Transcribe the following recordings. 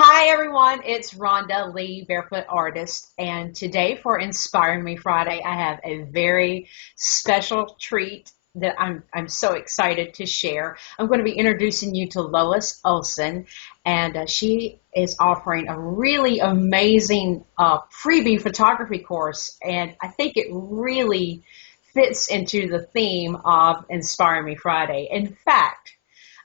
Hi everyone, it's Rhonda Lee, Barefoot Artist, and today for Inspiring Me Friday, I have a very special treat that I'm so excited to share. I'm going to be introducing you to Lois Olson, and she is offering a really amazing freebie photography course, and I think it really fits into the theme of Inspiring Me Friday. In fact,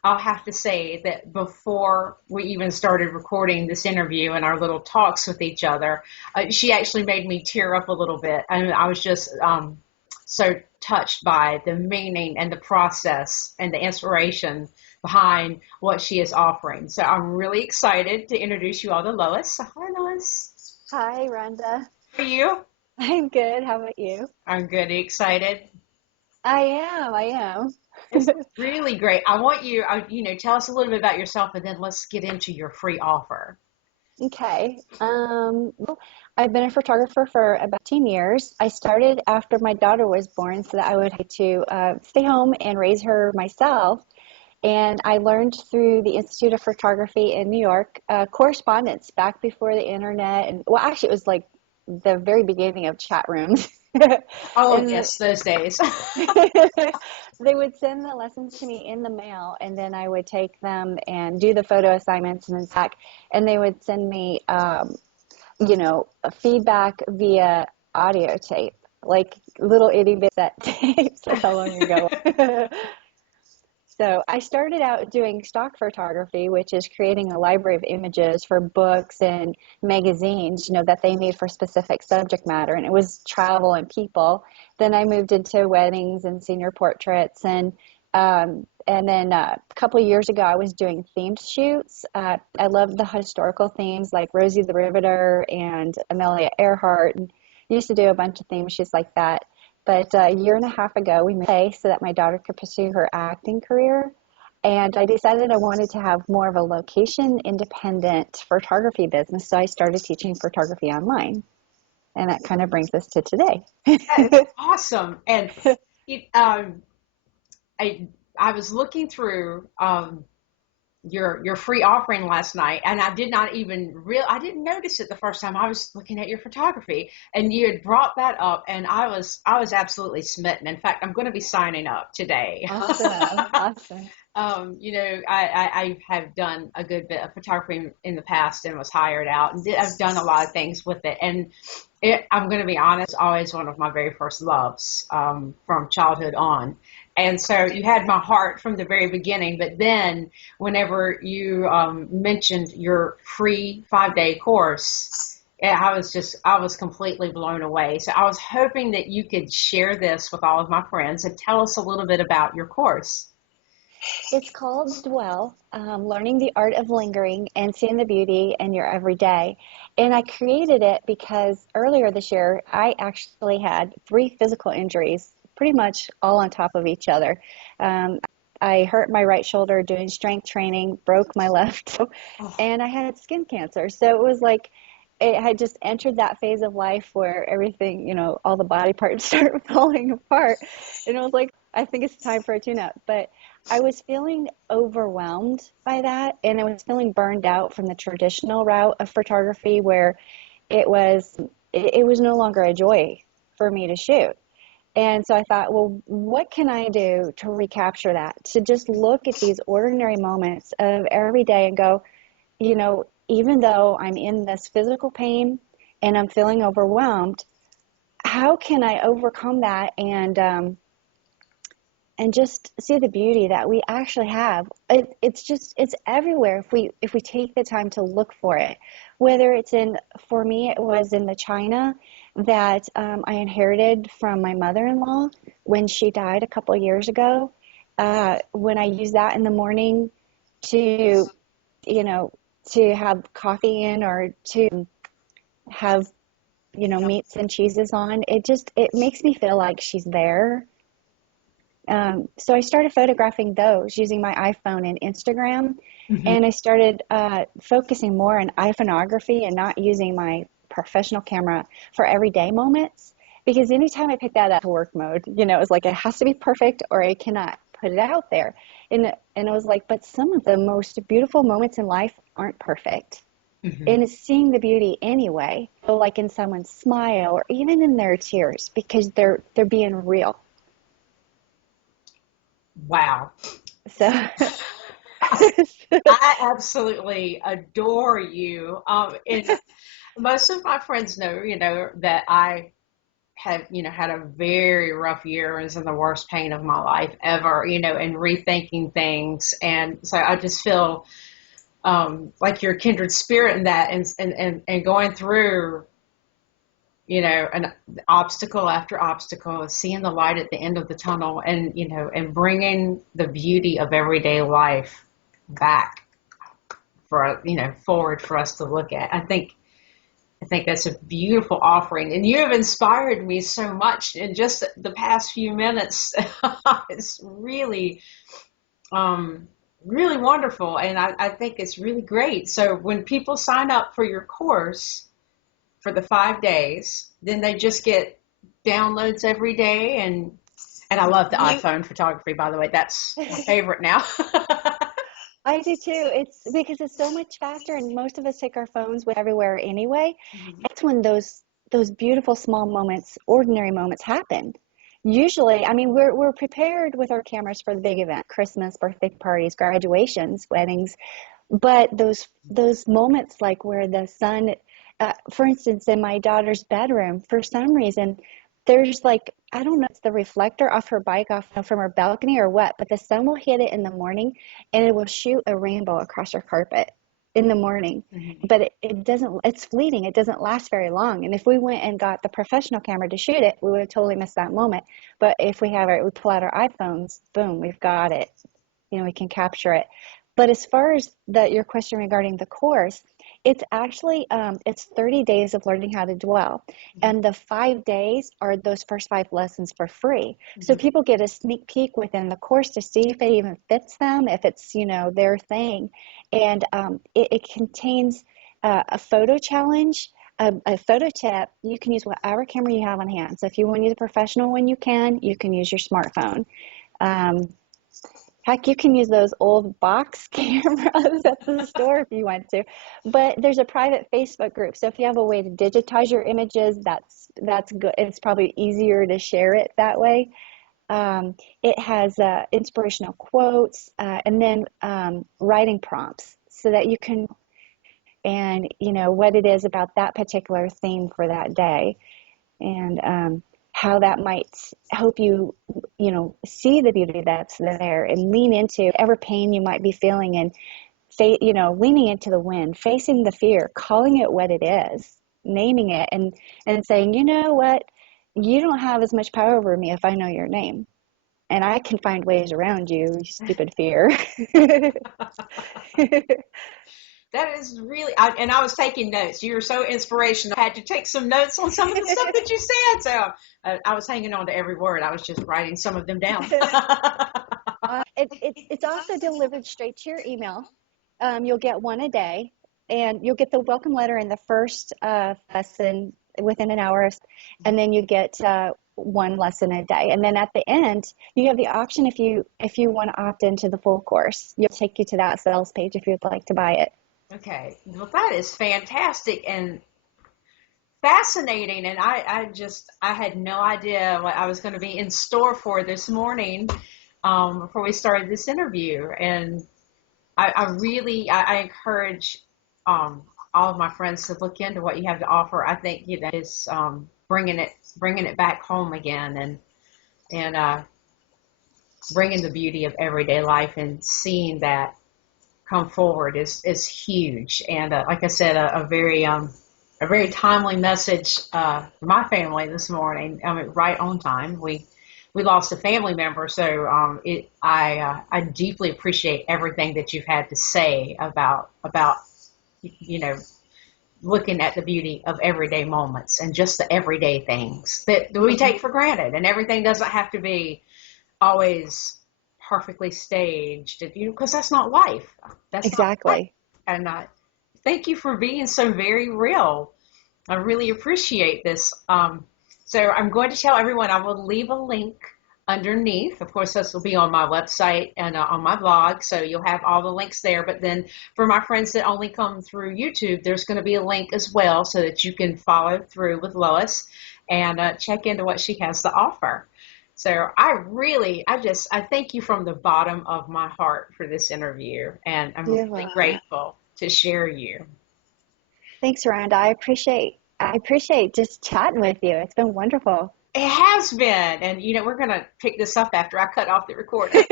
I'll have to say that before we even started recording this interview and our little talks with each other, she actually made me tear up a little bit. And I was just so touched by the meaning and the process and the inspiration behind what she is offering. So I'm really excited to introduce you all to Lois. So hi, Lois. Hi, Rhonda. How are you? I'm good. How about you? I'm good. Are you excited? I am. It's really great. I want you, tell us a little bit about yourself and then let's get into your free offer. Okay. Well, I've been a photographer for about 10 years. I started after my daughter was born so that I would have to stay home and raise her myself. And I learned through the Institute of Photography in New York correspondence back before the internet. And well, actually, it was like the very beginning of chat rooms. Oh, And yes, those days. they would send the lessons to me in the mail, and then I would take them and do the photo assignments and then back, and they would send me, a feedback via audio tape, like little itty bit that tapes. That's how long ago. So I started out doing stock photography, which is creating a library of images for books and magazines, that they made for specific subject matter. And it was travel and people. Then I moved into weddings and senior portraits. And then a couple of years ago, I was doing themed shoots. I love the historical themes like Rosie the Riveter and Amelia Earhart. And used to do a bunch of theme shoots like that. But a year and a half ago, we moved so that my daughter could pursue her acting career. And I decided I wanted to have more of a location independent photography business. So I started teaching photography online. And that kind of brings us to today. That is awesome. And it, I I was looking through your free offering last night, and I did not even I didn't notice it the first time I was looking at your photography, and you had brought that up, and I was absolutely smitten. In fact, I'm going to be signing up today. Awesome. Awesome. I have done a good bit of photography in the past and was hired out, and I've done a lot of things with it. And I'm going to be honest, always one of my very first loves from childhood on. And so you had my heart from the very beginning. But then, whenever you mentioned your free 5-day course, yeah, I was completely blown away. So I was hoping that you could share this with all of my friends and tell us a little bit about your course. It's called Dwell, Learning the Art of Lingering and Seeing the Beauty in Your Everyday. And I created it because earlier this year, I actually had 3 physical injuries, pretty much all on top of each other. Um, I hurt my right shoulder doing strength training, broke my left, Oh, and I had skin cancer. So it was like it had just entered that phase of life where everything, all the body parts start falling apart. And it was like, I think it's time for a tune-up. But I was feeling overwhelmed by that, and I was feeling burned out from the traditional route of photography where it was it was no longer a joy for me to shoot. And so I thought, well, what can I do to recapture that? To just look at these ordinary moments of every day and go, even though I'm in this physical pain and I'm feeling overwhelmed, how can I overcome that and just see the beauty that we actually have? It's everywhere if we take the time to look for it. Whether it's for me, it was in the china that I inherited from my mother-in-law when she died a couple of years ago. When I use that in the morning to, you know, to have coffee in or to have, yeah. meats and cheeses on, it makes me feel like she's there. So I started photographing those using my iPhone and Instagram, Mhm. and I started focusing more on iPhoneography and not using my professional camera for everyday moments. Because anytime I pick that up to work mode, it's like it has to be perfect or I cannot put it out there. And I was like, but some of the most beautiful moments in life aren't perfect. Hmm. and it's seeing the beauty anyway, so like in someone's smile or even in their tears, because they're being real. Wow. So I absolutely adore you. And most of my friends know, that I had, had a very rough year. It was in the worst pain of my life ever, and rethinking things. And so I just feel like you're a kindred spirit in that, and going through, an obstacle after obstacle, seeing the light at the end of the tunnel, and, and bringing the beauty of everyday life back for, forward for us to look at. I think that's a beautiful offering, and you have inspired me so much in just the past few minutes. It's really, really wonderful, and I think it's really great. So when people sign up for your course for the 5 days, then they just get downloads every day, and I love the you iPhone photography, by the way. That's my favorite now. I do too. It's because it's so much faster, and most of us take our phones with everywhere anyway. It's when those beautiful small moments, ordinary moments happen. Usually, I mean, we're prepared with our cameras for the big event, Christmas, birthday parties, graduations, weddings, but those moments like where the sun, for instance, in my daughter's bedroom, for some reason, there's like, I don't know if it's the reflector off her bike off from her balcony or what, but the sun will hit it in the morning and it will shoot a rainbow across her carpet in the morning. Mhm. But it doesn't, it's fleeting. It doesn't last very long. And if we went and got the professional camera to shoot it, we would have totally missed that moment. But if we pull out our iPhones, boom, we've got it. We can capture it. But as far as your question regarding the course, it's actually it's 30 days of learning how to dwell, Mhm. and the 5 days are those first 5 lessons for free. So Mhm. people get a sneak peek within the course to see if it even fits them, if it's their thing, and it contains a photo challenge. A photo tip, you can use whatever camera you have on hand. So if you want to use a professional one, you can use your smartphone. Um, Heck, you can use those old box cameras at the store if you want to. But there's a private Facebook group. So if you have a way to digitize your images, that's good. It's probably easier to share it that way. It has inspirational quotes and then writing prompts so that you can, and what it is about that particular theme for that day, and how that might help you, see the beauty that's there and lean into ever pain you might be feeling, and leaning into the wind, facing the fear, calling it what it is, naming it, and saying, you know what, you don't have as much power over me if I know your name, and I can find ways around you, you stupid fear. That is really, and I was taking notes. You were so inspirational. I had to take some notes on some of the stuff that you said. So I was hanging on to every word. I was just writing some of them down. It's also delivered straight to your email. You'll get one a day, and you'll get the welcome letter in the first lesson within an hour, and then you get one lesson a day. And then at the end, you have the option if you want to opt into the full course. You'll take you to that sales page if you'd like to buy it. Okay. Well, that is fantastic and fascinating. And I had no idea what I was going to be in store for this morning before we started this interview. And I encourage all of my friends to look into what you have to offer. I think is bringing it back home again, and bringing the beauty of everyday life and seeing that come forward is huge. And like I said, a very timely message for my family this morning. I mean, right on time. We lost a family member, so I deeply appreciate everything that you've had to say about you know looking at the beauty of everyday moments and just the everyday things that we take for granted, and everything doesn't have to be always perfectly staged, because that's not life. That's not life. Exactly. And thank you for being so very real. I really appreciate this. So I'm going to tell everyone I will leave a link underneath. Of course, this will be on my website and on my blog, so you'll have all the links there. But then for my friends that only come through YouTube, there's going to be a link as well so that you can follow through with Lois and check into what she has to offer. So I thank you from the bottom of my heart for this interview, and I'm You're really welcome. grateful to share you. Thanks, Rhonda. I appreciate just chatting with you. It's been wonderful. It has been, and we're gonna pick this up after I cut off the recording.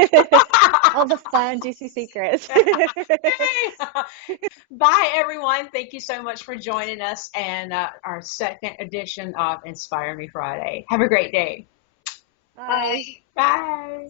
All the fun, juicy secrets. Yay! Bye, everyone. Thank you so much for joining us and our second edition of Inspire Me Friday. Have a great day. Bye. Bye.